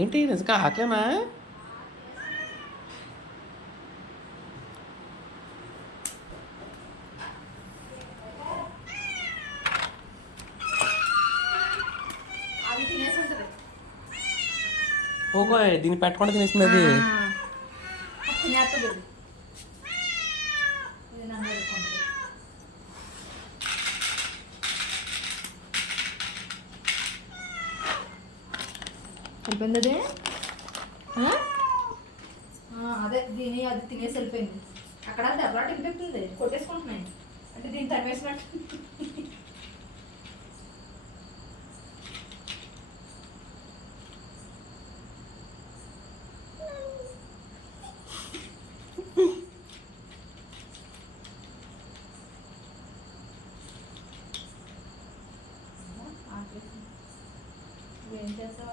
ఏంటి నిజంగా ఆకలేనా? ఓగో దీన్ని పెట్టకుండా తినేసింది అది. అయిపోయింది అదే. అదే దీని అది తినేసి వెళ్ళిపోయింది. అక్కడ దెబ్బలా టిక్కిపోతుంది, కొట్టేసుకుంటున్నాయి అంటే దీన్ని తరివేసినట్టు. ఏం చేస్తావు?